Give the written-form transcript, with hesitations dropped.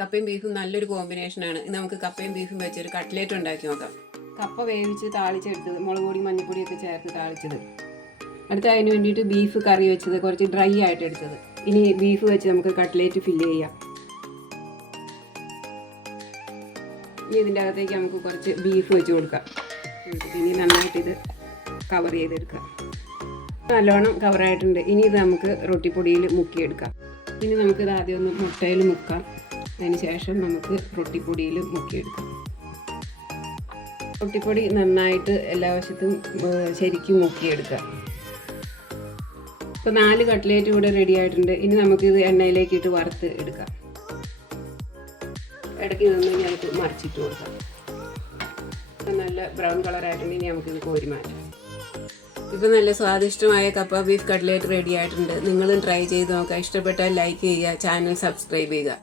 കപ്പയും ബീഫും നല്ലൊരു കോമ്പിനേഷനാണ്. ഇന്ന് നമുക്ക് കപ്പയും ബീഫും വെച്ചൊരു കട്ട്ലേറ്റ് ഉണ്ടാക്കി നോക്കാം. കപ്പ വേവിച്ച് താളിച്ചെടുത്തത്, മുളക് പൊടി മഞ്ഞൾപ്പൊടിയൊക്കെ ചേർത്ത് താളിച്ചത്. അടുത്ത അതിന് വേണ്ടിയിട്ട് ബീഫ് കറി വെച്ചത്, കുറച്ച് ഡ്രൈ ആയിട്ട് എടുത്തത്. ഇനി ബീഫ് വെച്ച് നമുക്ക് കട്ട്ലേറ്റ് ഫില്ല് ചെയ്യാം. ഇനി ഇതിൻ്റെ അകത്തേക്ക് നമുക്ക് കുറച്ച് ബീഫ് വെച്ച് കൊടുക്കാം. ഇനി നന്നായിട്ട് ഇത് കവർ ചെയ്തെടുക്കാം. നല്ലോണം കവറായിട്ടുണ്ട്. ഇനി ഇത് നമുക്ക് റൊട്ടിപ്പൊടിയിൽ മുക്കിയെടുക്കാം. ഇനി നമുക്കിത് ആദ്യം ഒന്ന് മുട്ടയിൽ മുക്കാം. അതിന് ശേഷം നമുക്ക് റൊട്ടിപ്പൊടിയിൽ മുക്കിയെടുക്കാം. റൊട്ടിപ്പൊടി നന്നായിട്ട് എല്ലാ വശത്തും ശരിക്കും മുക്കിയെടുക്കാം. ഇപ്പോൾ 4 കട്ട്ലേറ്റ് ഇവിടെ റെഡി ആയിട്ടുണ്ട്. ഇനി നമുക്കിത് എണ്ണയിലേക്ക് ഇട്ട് വറുത്ത് എടുക്കാം. ഇടയ്ക്ക് നിന്ന് ഞങ്ങൾക്ക് മറിച്ചിട്ട് കൊടുക്കാം. നല്ല ബ്രൗൺ കളറായിട്ടുണ്ട്. ഇനി നമുക്കിത് കോരി മാറ്റാം. ഇപ്പോൾ നല്ല സ്വാദിഷ്ടമായ കപ്പ ബീഫ് കട്ട്ലേറ്റ് റെഡി ആയിട്ടുണ്ട്. നിങ്ങളും ട്രൈ ചെയ്ത് നോക്കുക. ഇഷ്ടപ്പെട്ടാൽ ലൈക്ക് ചെയ്യുക, ചാനൽ സബ്സ്ക്രൈബ് ചെയ്യുക.